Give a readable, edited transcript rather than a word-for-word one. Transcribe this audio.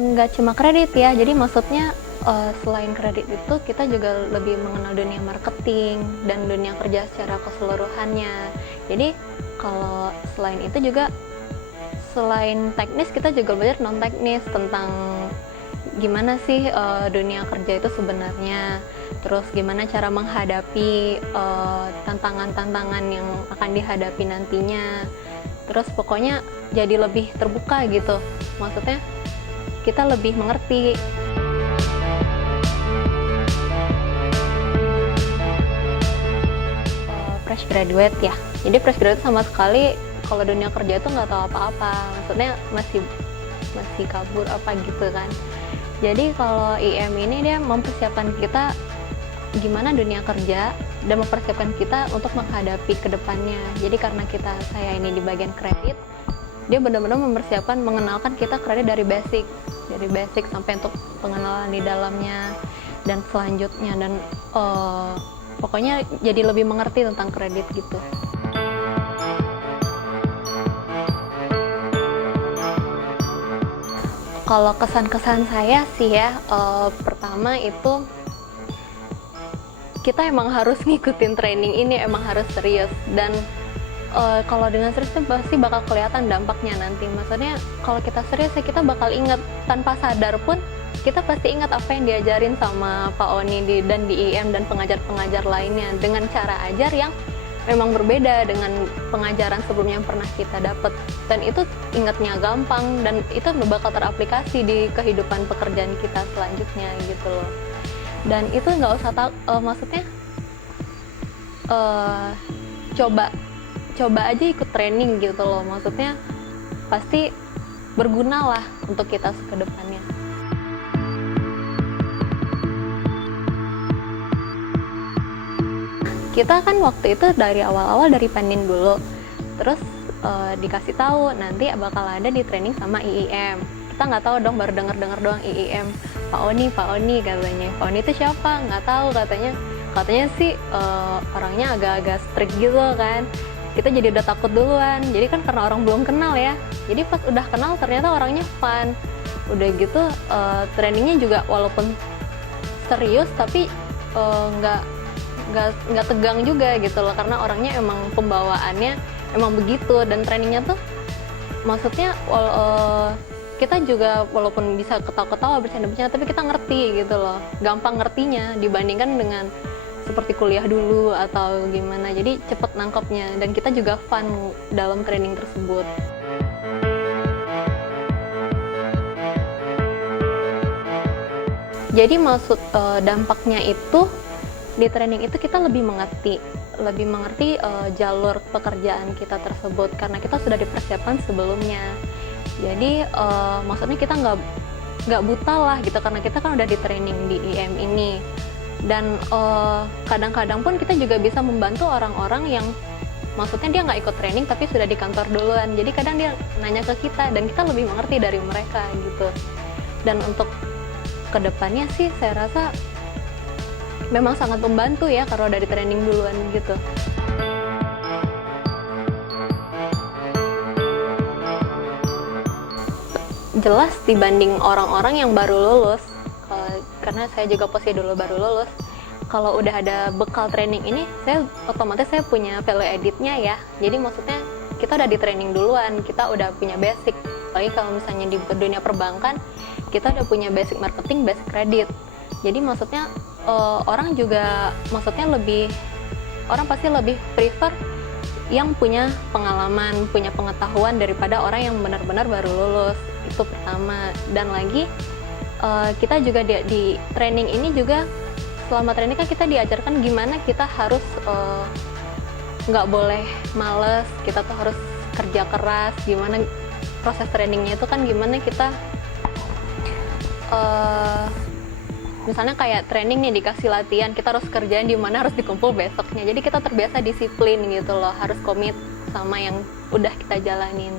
Nggak cuma kredit ya, jadi maksudnya selain kredit itu kita juga lebih mengenal dunia marketing dan dunia kerja secara keseluruhannya. Jadi kalau selain itu juga, selain teknis kita juga belajar non teknis tentang gimana sih dunia kerja itu sebenarnya, terus gimana cara menghadapi tantangan-tantangan yang akan dihadapi nantinya. Terus pokoknya jadi lebih terbuka gitu, maksudnya kita lebih mengerti. Fresh graduate ya, jadi fresh graduate sama sekali kalau dunia kerja itu nggak tahu apa-apa, maksudnya masih masih kabur apa gitu kan. Jadi kalau IM ini dia mempersiapkan kita gimana dunia kerja dan mempersiapkan kita untuk menghadapi kedepannya. Jadi karena saya ini di bagian kredit, dia benar-benar mempersiapkan, mengenalkan kita kredit dari basic sampai untuk pengenalan di dalamnya dan selanjutnya, dan pokoknya jadi lebih mengerti tentang kredit gitu. Kalau kesan-kesan saya sih ya, pertama itu kita emang harus ngikutin training ini, emang harus serius. Dan kalau dengan serius itu pasti bakal kelihatan dampaknya nanti. Maksudnya kalau kita serius ya kita bakal ingat, tanpa sadar pun kita pasti ingat apa yang diajarin sama Pak Oni dan di IM dan pengajar-pengajar lainnya, dengan cara ajar yang memang berbeda dengan pengajaran sebelumnya yang pernah kita dapat. Dan itu ingatnya gampang dan itu bakal teraplikasi di kehidupan pekerjaan kita selanjutnya gitu loh. Dan itu nggak usah maksudnya coba aja ikut training gitu loh, maksudnya pasti berguna lah untuk kita ke depannya. Kita kan waktu itu dari awal-awal dari Pandin dulu, terus dikasih tahu nanti bakal ada di training sama IIM. Kita nggak tahu dong, baru dengar doang IIM. Pak Oni katanya. Pak Oni itu siapa? Nggak tahu katanya sih orangnya agak-agak strict gitu kan. Kita jadi udah takut duluan. Jadi kan karena orang belum kenal ya. Jadi pas udah kenal ternyata orangnya fun. Udah gitu trainingnya juga walaupun serius tapi nggak tegang juga gitu loh, karena orangnya emang pembawaannya emang begitu. Dan trainingnya tuh maksudnya kita juga walaupun bisa ketawa-ketawa bercanda-bercanda tapi kita ngerti gitu loh, gampang ngertinya dibandingkan dengan seperti kuliah dulu atau gimana. Jadi cepet nangkepnya dan kita juga fun dalam training tersebut. Jadi maksud dampaknya itu di training itu kita lebih mengerti jalur pekerjaan kita tersebut karena kita sudah dipersiapkan sebelumnya. Jadi maksudnya kita nggak buta lah gitu karena kita kan udah di training di IM ini. Dan kadang-kadang pun kita juga bisa membantu orang-orang yang maksudnya dia nggak ikut training tapi sudah di kantor duluan. Jadi kadang dia nanya ke kita dan kita lebih mengerti dari mereka gitu. Dan untuk kedepannya sih saya rasa memang sangat membantu ya kalau dari training duluan gitu. Jelas dibanding orang-orang yang baru lulus, karena saya juga posisi dulu baru lulus, kalau udah ada bekal training ini, otomatis saya punya value editnya ya. Jadi maksudnya kita udah di training duluan, kita udah punya basic. Apalagi kalau misalnya di dunia perbankan, kita udah punya basic marketing, basic kredit. Jadi maksudnya orang pasti lebih prefer yang punya pengalaman, punya pengetahuan daripada orang yang benar-benar baru lulus. Itu pertama. Dan lagi kita juga di training ini juga, selama training kan kita diajarkan gimana kita harus nggak boleh males, kita tuh harus kerja keras. Gimana proses trainingnya itu kan, gimana kita misalnya kayak training nih dikasih latihan, kita harus kerjain di mana, harus dikumpul besoknya. Jadi kita terbiasa disiplin gitu loh, harus komit sama yang udah kita jalanin.